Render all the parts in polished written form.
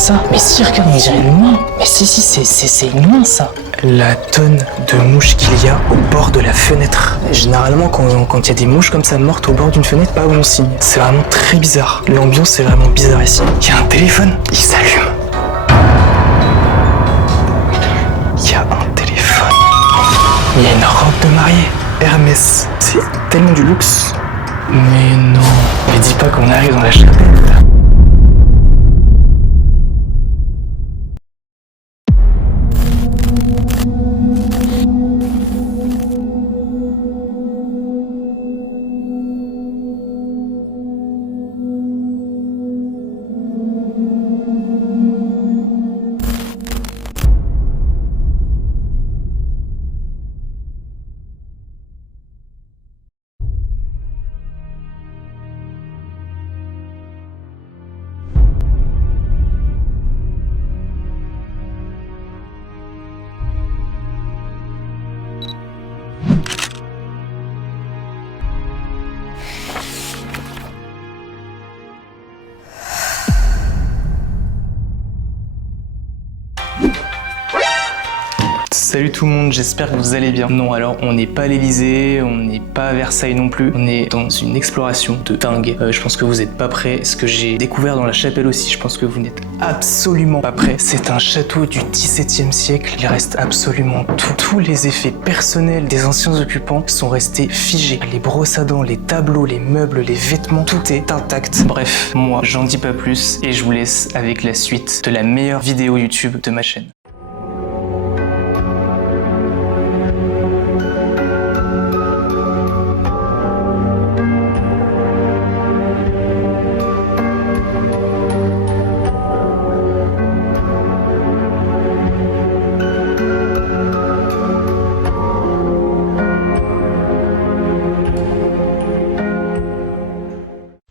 ça? Mais si, regarde, on dirait une main. Mais si, c'est une main, ça. La tonne de mouches qu'il y a au bord de la fenêtre. Généralement, quand il y a des mouches comme ça mortes au bord d'une fenêtre, pas bon signe. C'est vraiment très bizarre. L'ambiance est vraiment bizarre ici. Il y a un téléphone, il s'allume. Il y a un téléphone. Il y a une robe de mariée. Hermès. C'est tellement du luxe. Mais non. Mais dis pas qu'on arrive dans la chapelle. Salut tout le monde, j'espère que vous allez bien. Non, alors on n'est pas à l'Elysée, on n'est pas à Versailles non plus. On est dans une exploration de dingue. Je pense que vous n'êtes pas prêts. Ce que j'ai découvert dans la chapelle aussi, je pense que vous n'êtes absolument pas prêts. C'est un château du XVIIe siècle. Il reste absolument tout. Tous les effets personnels des anciens occupants sont restés figés. Les brosses à dents, les tableaux, les meubles, les vêtements, tout est intact. Bref, moi, j'en dis pas plus et je vous laisse avec la suite de la meilleure vidéo YouTube de ma chaîne.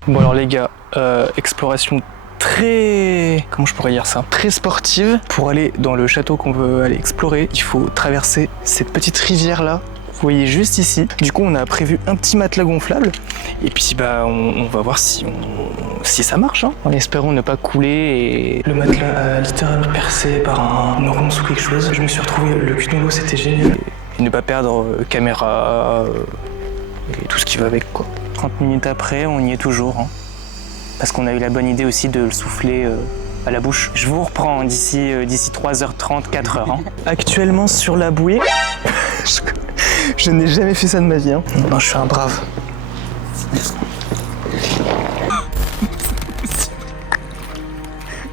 Bon alors les gars, exploration très... comment je pourrais dire ça? Très sportive. Pour aller dans le château qu'on veut aller explorer, il faut traverser cette petite rivière là. Vous voyez juste ici. Du coup on a prévu un petit matelas gonflable. Et puis bah on va voir si ça marche hein, en espérant ne pas couler. Et le matelas a littéralement percé par un ronce ou quelque chose. Je me suis retrouvé le cul dans l'eau, c'était génial. Et ne pas perdre caméra et tout ce qui va avec quoi. 30 minutes après, on y est toujours. Hein. Parce qu'on a eu la bonne idée aussi de le souffler à la bouche. Je vous reprends d'ici 3h30, 4h. Hein. Actuellement sur la bouée, je n'ai jamais fait ça de ma vie. Hein. Non, je suis un brave.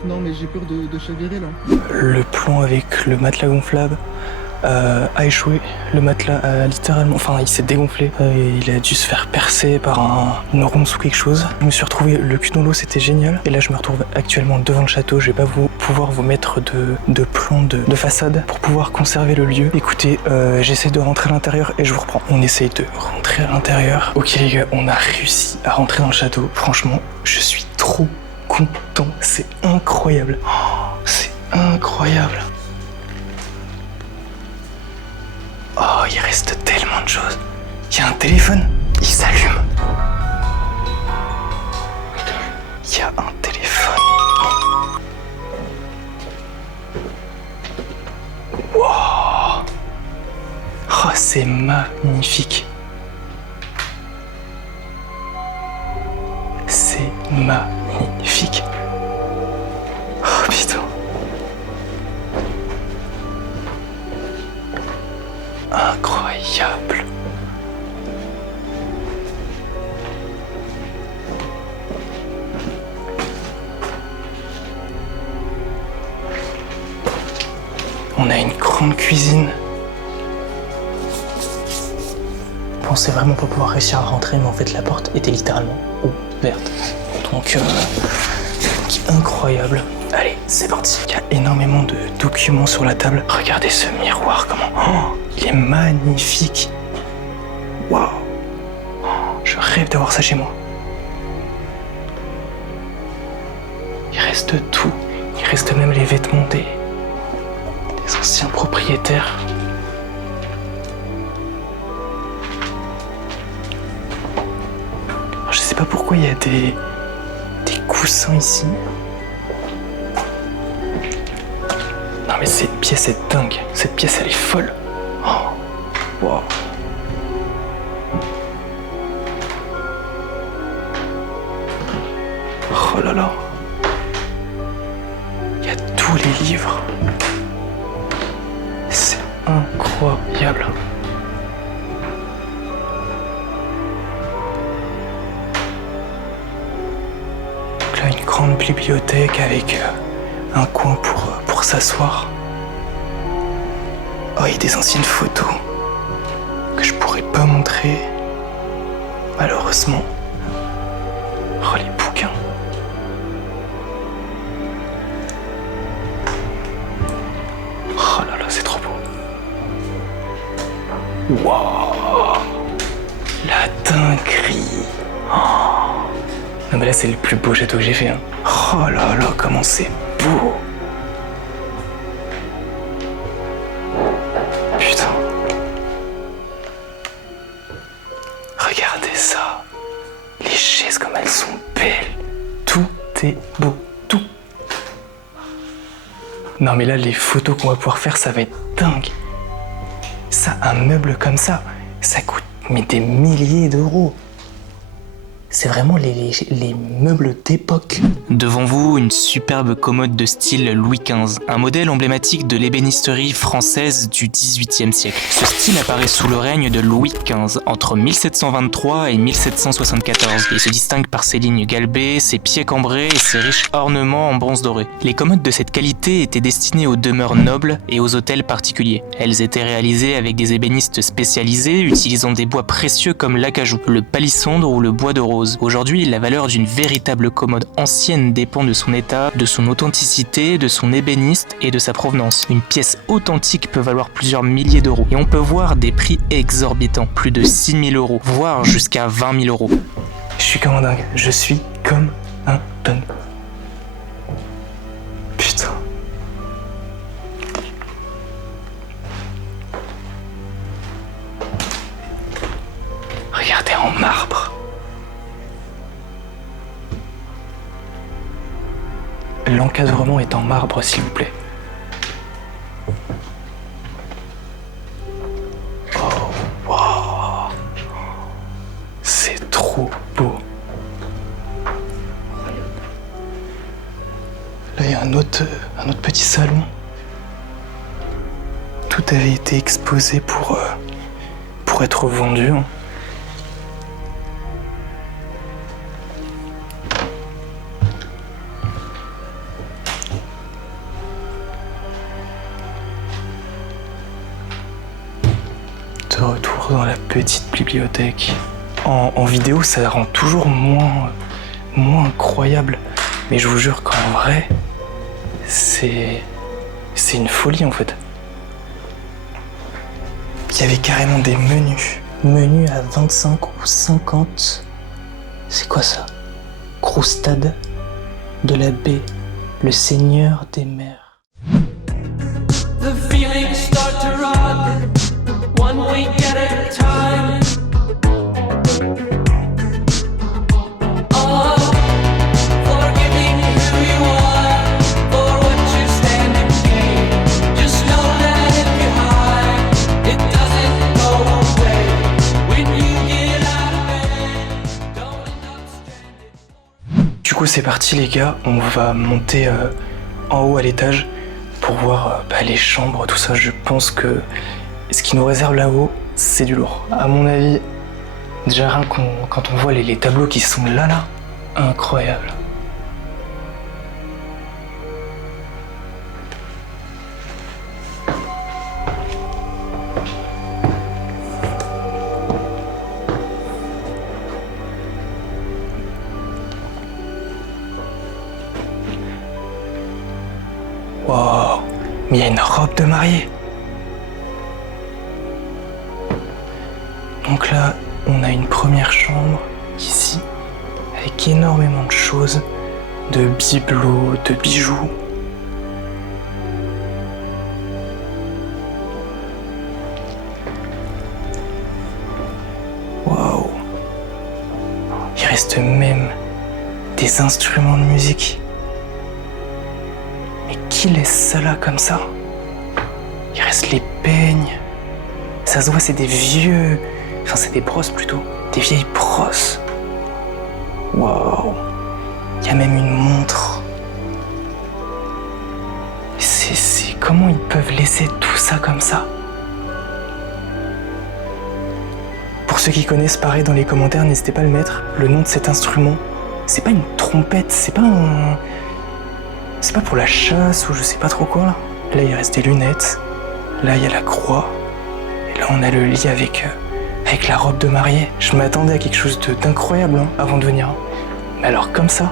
Non mais j'ai peur de chavirer là. Le plan avec le matelas gonflable a échoué. Le matelas a littéralement... enfin, il s'est dégonflé. Il a dû se faire percer par une ronce ou quelque chose. Je me suis retrouvé le cul dans l'eau, c'était génial. Et là, je me retrouve actuellement devant le château. Je vais pas pouvoir vous mettre de plan de façade pour pouvoir conserver le lieu. Écoutez, j'essaie de rentrer à l'intérieur et je vous reprends. On essaye de rentrer à l'intérieur. Ok les gars, on a réussi à rentrer dans le château. Franchement, je suis trop content. C'est incroyable. Oh, c'est incroyable. Oh, il reste tellement de choses. Il y a un téléphone, il s'allume. Il y a un téléphone. Wow. Oh, c'est magnifique. C'est magnifique. Oh putain. Incroyable. On a une grande cuisine. Je pensais vraiment pas pouvoir réussir à rentrer, mais en fait la porte était littéralement ouverte. Donc incroyable. Allez, c'est parti. Il y a énormément de documents sur la table. Regardez ce miroir, comment... Oh, il est magnifique. Waouh. Oh, je rêve d'avoir ça chez moi. Il reste tout. Il reste même les vêtements des anciens propriétaires. Je sais pas pourquoi il y a des coussins ici. Non mais cette pièce est dingue. Cette pièce elle est folle. Oh. Wow. Oh là là. Il y a tous les livres. C'est incroyable. Donc là, une grande bibliothèque avec un coin pour s'asseoir. Oh, il y a des anciennes photos que je pourrais pas montrer, malheureusement. Oh, les bouquins. Oh là là, c'est trop beau. Waouh, la dinguerie. Oh. Non mais là c'est le plus beau château que j'ai fait. Hein. Oh là là, comment c'est beau. Putain. Regardez ça. Les chaises comme elles sont belles. Tout est beau. Tout. Non mais là les photos qu'on va pouvoir faire ça va être dingue. Ça, un meuble comme ça coûte mais des milliers d'euros. C'est vraiment les meubles d'époque. Devant vous, une superbe commode de style Louis XV, un modèle emblématique de l'ébénisterie française du XVIIIe siècle. Ce style apparaît sous le règne de Louis XV, entre 1723 et 1774, et se distingue par ses lignes galbées, ses pieds cambrés et ses riches ornements en bronze doré. Les commodes de cette qualité étaient destinées aux demeures nobles et aux hôtels particuliers. Elles étaient réalisées avec des ébénistes spécialisés, utilisant des bois précieux comme l'acajou, le palissandre ou le bois de rose. Aujourd'hui, la valeur d'une véritable commode ancienne dépend de son état, de son authenticité, de son ébéniste et de sa provenance. Une pièce authentique peut valoir plusieurs milliers d'euros et on peut voir des prix exorbitants, plus de 6 000 euros, voire jusqu'à 20 000 euros. Je suis comme un dingue, je suis comme un dingue. Putain. Regardez en marbre. L'encadrement est en marbre, s'il vous plaît. Oh, wow. C'est trop beau. Là, il y a un autre petit salon. Tout avait été exposé pour être vendu. De retour dans la petite bibliothèque. En vidéo, ça rend toujours moins incroyable. Mais je vous jure qu'en vrai, c'est une folie en fait. Il y avait carrément des menus. Menus à 25 ou 50. C'est quoi ça? Croustade de la baie, le seigneur des mers. The feelings start to run, one week at a time. Oh, forgiving who you are, for what you stand and gain. Just know that if you hide, it doesn't go away. When you get out of bed, don't end up stranded. Du coup c'est parti les gars, on va monter en haut à l'étage pour voir les chambres, tout ça. Je pense que ce qui nous réserve là-haut, c'est du lourd. À mon avis, déjà rien quand on voit les tableaux qui sont là, incroyable. Wow, mais il y a une robe de mariée. Donc là, on a une première chambre ici, avec énormément de choses, de bibelots, de bijoux. Waouh. Il reste même des instruments de musique. Mais qui laisse ça là comme ça? Il reste les peignes. Ça se voit, c'est des vieux... Enfin, c'est des brosses plutôt. Des vieilles brosses. Waouh. Il y a même une montre. C'est... Comment ils peuvent laisser tout ça comme ça? Pour ceux qui connaissent, pareil dans les commentaires, n'hésitez pas à le mettre. Le nom de cet instrument, c'est pas une trompette, c'est pas pour la chasse ou je sais pas trop quoi là. Là, il reste des lunettes. Là, il y a la croix. Et là, on a le lit avec la robe de mariée. Je m'attendais à quelque chose d'incroyable hein, avant de venir. Mais alors comme ça.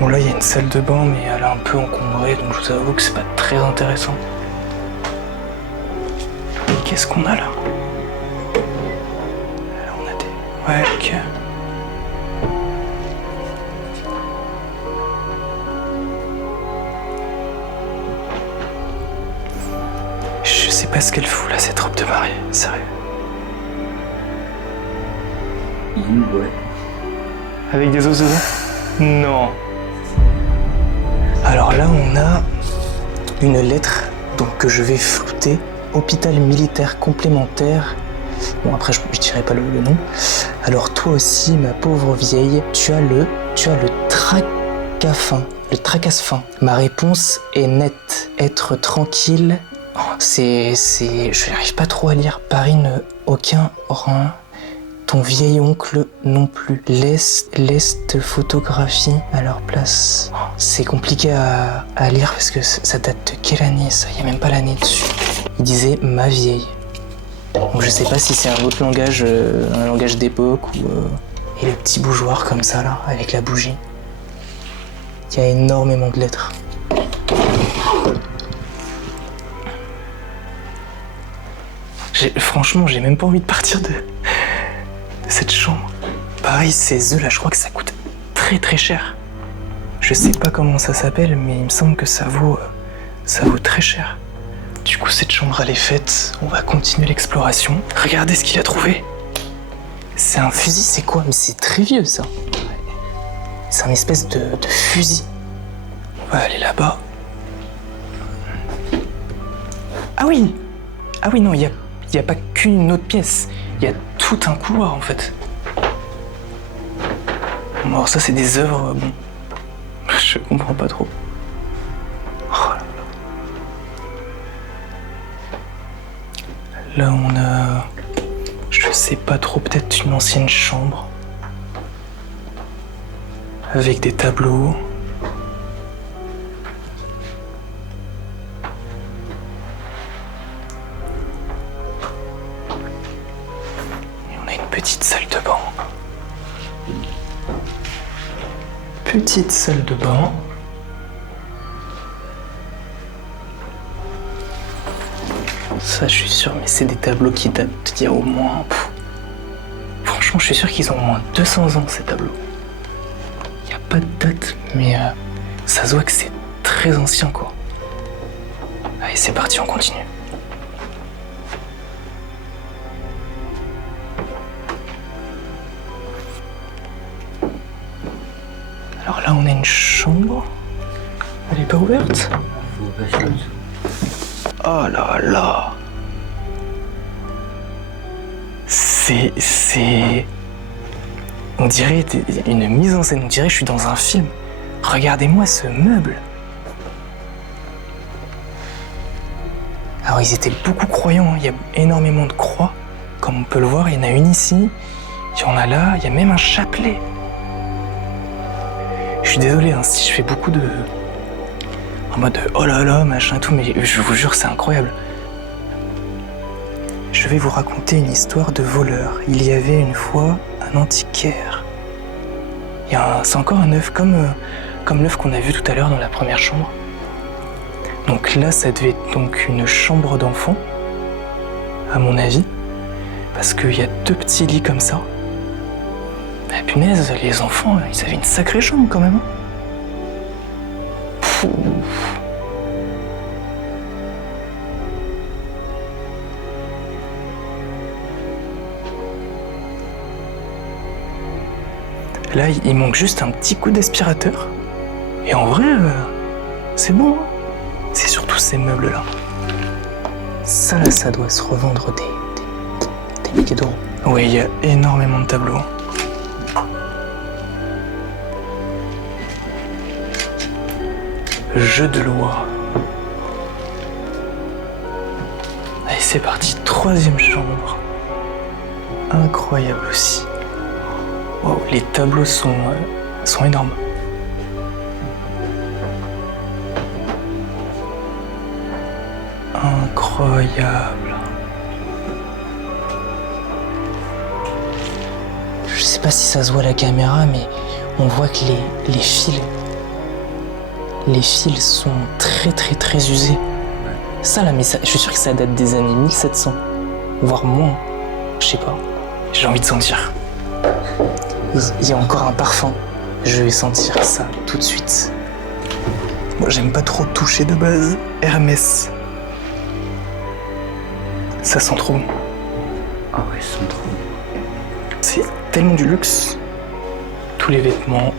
Bon là, il y a une salle de bain, mais elle est un peu encombrée, donc je vous avoue que c'est pas très intéressant. Qu'est-ce qu'on a là? Là, on a des... Ouais, ok. Je sais pas ce qu'elle fout là, cette robe de mariée, sérieux. Ouais. Avec des os dedans? Non. Alors là, on a une lettre donc, que je vais flouter. Hôpital militaire complémentaire. Bon, après, je dirai pas le nom. Alors, toi aussi, ma pauvre vieille, tu as le tracasse-faim. Ma réponse est nette. Être tranquille. Oh, je n'arrive pas trop à lire. Paris ne aucun rein. Ton vieil oncle non plus. Laisse photographie à leur place. Oh, c'est compliqué à lire parce que ça date de quelle année ça? Il n'y a même pas l'année dessus. Il disait ma vieille. Donc je sais pas si c'est un autre langage, un langage d'époque ou... Et le petit bougeoir comme ça là, avec la bougie. Il y a énormément de lettres. Franchement, j'ai même pas envie de partir de cette chambre. Pareil, ces œufs là, je crois que ça coûte très très cher. Je sais pas comment ça s'appelle, mais il me semble que ça vaut très cher. Du coup, cette chambre elle est faite. On va continuer l'exploration. Regardez ce qu'il a trouvé. C'est un fusil, c'est quoi? Mais c'est très vieux ça. C'est un espèce de fusil. On va aller là-bas. Ah oui! Ah oui, non, il y a pas qu'une autre pièce. Il y a tout un couloir en fait. Bon, alors ça c'est des œuvres, bon, je comprends pas trop. Oh là là. Là on a, je sais pas trop, peut-être une ancienne chambre avec des tableaux. Petite salle de bain. Petite salle de bain. Ça, je suis sûr, mais c'est des tableaux qui datent d'il y a au moins... Franchement, je suis sûr qu'ils ont au moins 200 ans, ces tableaux. Il n'y a pas de date, mais ça se voit que c'est très ancien, quoi. Allez, c'est parti, on continue. Alors là, on a une chambre. Elle est pas ouverte? Oh là là. C'est... On dirait une mise en scène. On dirait que je suis dans un film. Regardez-moi ce meuble. Alors, ils étaient beaucoup croyants. Il y a énormément de croix. Comme on peut le voir, il y en a une ici. Il y en a là. Il y a même un chapelet. Je suis désolé hein, si je fais beaucoup de... En mode oh là là, machin et tout, mais je vous jure, c'est incroyable. Je vais vous raconter une histoire de voleur. Il y avait une fois un antiquaire. C'est encore un œuf comme l'œuf qu'on a vu tout à l'heure dans la première chambre. Donc là, ça devait être donc une chambre d'enfant, à mon avis, parce qu'il y a 2 petits lits comme ça. Ah, punaise, les enfants, ils avaient une sacrée chambre quand même. Pouf. Là, il manque juste un petit coup d'aspirateur. Et en vrai, c'est bon. C'est surtout ces meubles-là. Ça là, ça doit se revendre des milliers d'euros. Ouais, il y a énormément de tableaux. Jeu de loi. Allez, c'est parti. 3e chambre. Incroyable aussi. Wow, les tableaux sont énormes. Incroyable. Je sais pas si ça se voit à la caméra, mais on voit que les fils sont très usés. Ça là, mais ça, je suis sûr que ça date des années 1700, voire moins. Je sais pas. J'ai envie de sentir. Il y a encore un parfum. Je vais sentir ça tout de suite. Moi, j'aime pas trop toucher de base. Hermès. Ça sent trop bon. Ah ouais, ça sent trop bon. C'est tellement du luxe. Tous les vêtements.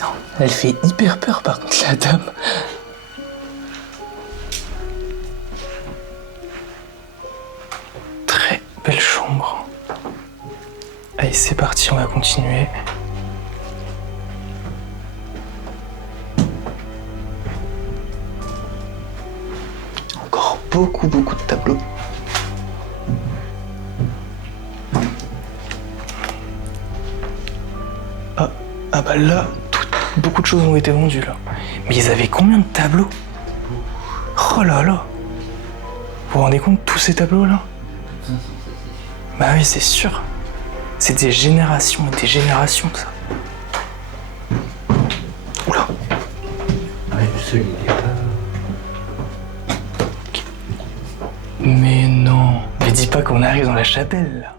Non, elle fait hyper peur par contre, la dame. Très belle chambre. Allez, c'est parti, on va continuer. Encore beaucoup de tableaux. Ah bah là, beaucoup de choses ont été vendues là. Mais ils avaient combien de tableaux? Oh là là. Vous vous rendez compte, tous ces tableaux là? Bah oui, c'est sûr. C'est des générations et des générations, ça. Oula. Ouais, celui il est pas... Mais non. Mais dis pas qu'on arrive dans la chapelle, là.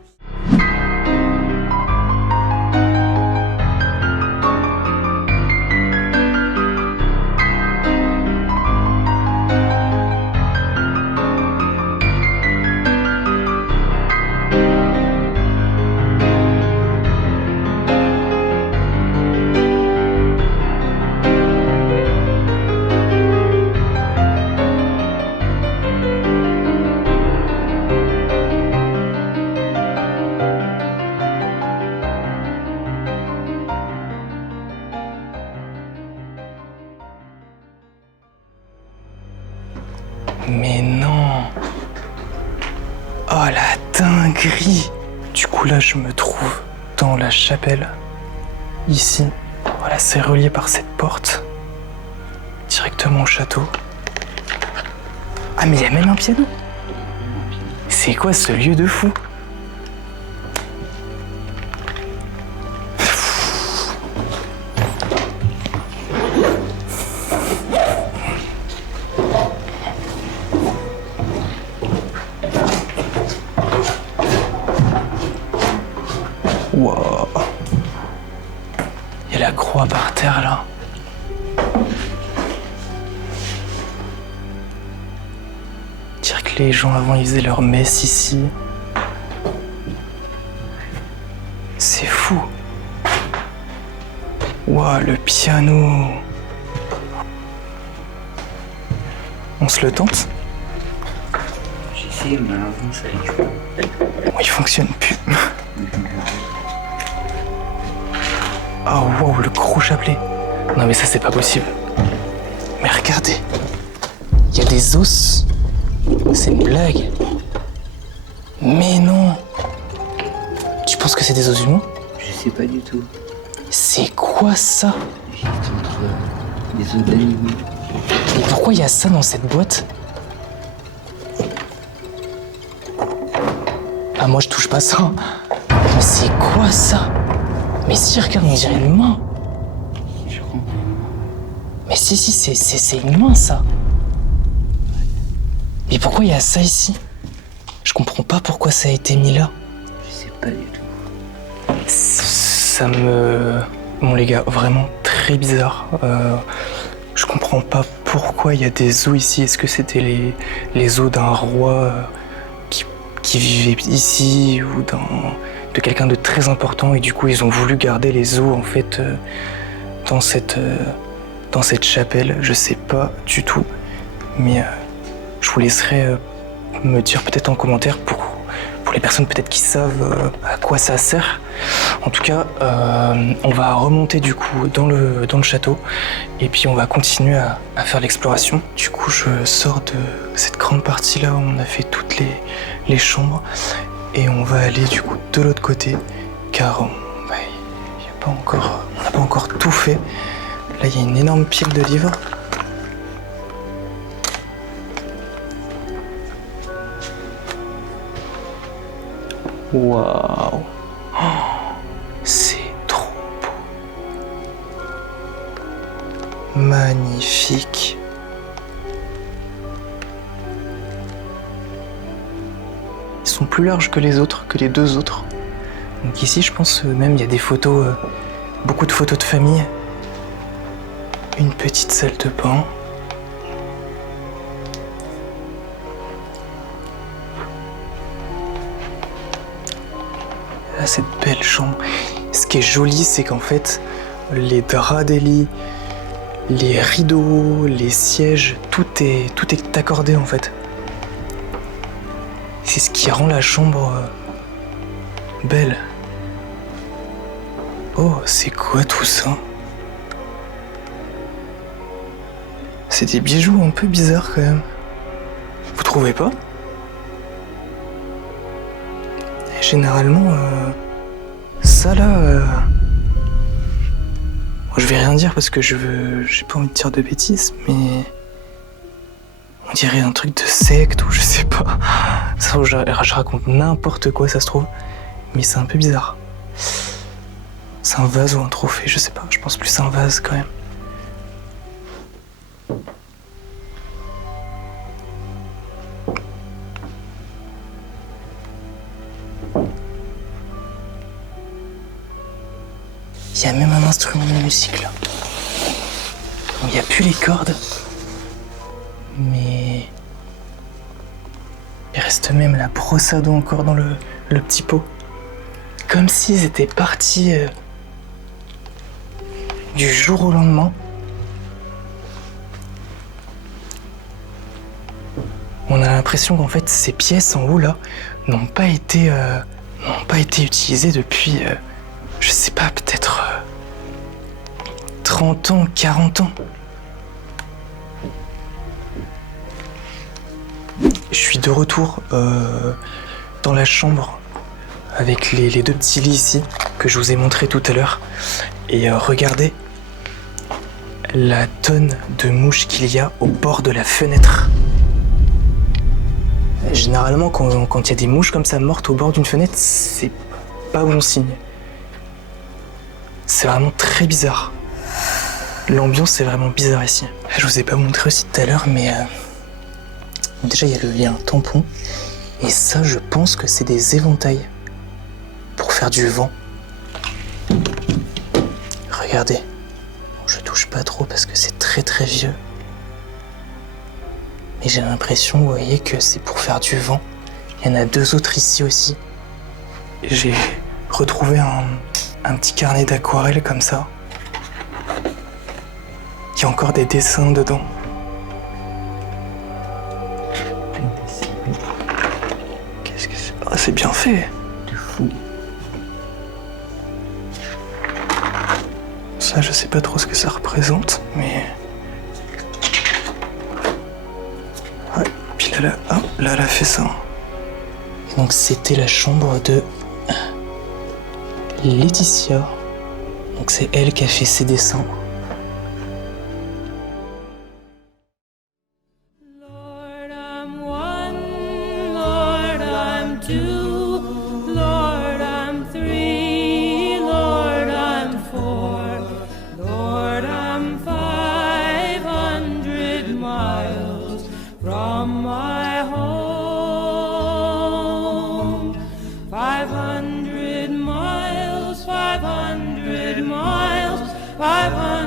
Mais non. Oh la dinguerie. Du coup là je me trouve dans la chapelle. Ici. Voilà, c'est relié par cette porte. Directement au château. Ah mais il y a même un piano. C'est quoi ce lieu de fou? Wow. Il y a la croix par terre là. Dire que les gens avant ils faisaient leur messe ici. C'est fou. Wow, le piano. On se le tente? J'ai essayé, mais avant ça arrive pas. Bon, il fonctionne plus. Oh wow, le gros chapelet. Non mais ça c'est pas possible. Mais regardez. Il y a des os. C'est une blague. Mais non. Tu penses que c'est des os humains? Je sais pas du tout. C'est quoi ça? J'étais entre des os d'animaux. Et pourquoi il y a ça dans cette boîte? Ah moi je touche pas ça. Mais c'est quoi ça? Mais si, regarde, on dirait une main. Je comprends. Mais si, c'est une main, ça. Mais pourquoi il y a ça ici? Je comprends pas pourquoi ça a été mis là. Je sais pas du tout. Ça me... Bon les gars, vraiment très bizarre. Je comprends pas pourquoi il y a des os ici. Est-ce que c'était les os d'un roi qui vivait ici ou de de quelqu'un de très important et du coup ils ont voulu garder les os en fait dans cette chapelle. Je sais pas du tout, mais je vous laisserai me dire peut-être en commentaire pour les personnes peut-être qui savent à quoi ça sert. En tout cas, on va remonter du coup dans le château et puis on va continuer à faire l'exploration. Du coup, je sors de cette grande partie là où on a fait toutes les chambres et on va aller du coup de l'autre côté car on n'a pas encore tout fait. Là, il y a une énorme pile de livres. Waouh, oh, c'est trop beau. Magnifique. Ils sont plus larges que les autres, que les deux autres. Donc ici, je pense même il y a des photos, beaucoup de photos de famille. Une petite salle de bain. Là, cette belle chambre. Ce qui est joli, c'est qu'en fait, les draps des lits, les rideaux, les sièges, tout est accordé en fait. C'est ce qui rend la chambre belle. Oh, c'est quoi tout ça? C'est des bijoux un peu bizarres quand même. Vous trouvez pas? Et généralement, ça là... je vais rien dire parce que j'ai pas envie de dire de bêtises, mais... On dirait un truc de secte ou je sais pas. Ça, je raconte n'importe quoi, ça se trouve. Mais c'est un peu bizarre. C'est un vase ou un trophée, je sais pas. Je pense plus un vase quand même. Il y a même un instrument de musique là. Il n'y a plus les cordes. Mais il reste même la brosse à dents encore dans le petit pot. Comme s'ils étaient partis du jour au lendemain. On a l'impression qu'en fait ces pièces en haut là n'ont pas été utilisées depuis, je sais pas, peut-être 30 ans, 40 ans. Je suis de retour dans la chambre avec les deux petits lits ici que je vous ai montré tout à l'heure. Et regardez la tonne de mouches qu'il y a au bord de la fenêtre. Généralement, quand il y a des mouches comme ça mortes au bord d'une fenêtre, c'est pas bon signe. C'est vraiment très bizarre. L'ambiance est vraiment bizarre ici. Je vous ai pas montré aussi tout à l'heure, mais... Déjà, il y a un tampon. Et ça, je pense que c'est des éventails. Pour faire du vent. Regardez. Bon, je touche pas trop parce que c'est très très vieux. Mais j'ai l'impression, vous voyez, que c'est pour faire du vent. Il y en a deux autres ici aussi. J'ai retrouvé un petit carnet d'aquarelle comme ça. Il y a encore des dessins dedans. Qu'est-ce que c'est? Ah, c'est bien fait. De fou. Ça, je sais pas trop ce que ça représente, mais... Ouais, puis là, elle a fait ça. Et donc, c'était la chambre de Laetitia. Donc, c'est elle qui a fait ses dessins. Lord, I'm one, Lord, I'm two, Lord, I'm three, Lord, I'm four, Lord, I'm 500 miles from my home. 500 miles, 500 miles, 500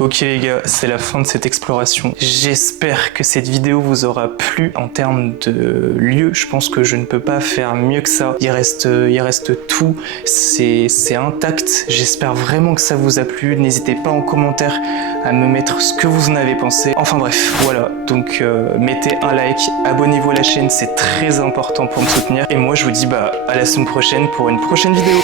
Ok les gars, c'est la fin de cette exploration. J'espère que cette vidéo vous aura plu en termes de lieu. Je pense que je ne peux pas faire mieux que ça. Il reste tout, c'est intact. J'espère vraiment que ça vous a plu. N'hésitez pas en commentaire à me mettre ce que vous en avez pensé. Enfin bref, voilà. Donc mettez un like, abonnez-vous à la chaîne, c'est très important pour me soutenir. Et moi je vous dis à la semaine prochaine pour une prochaine vidéo.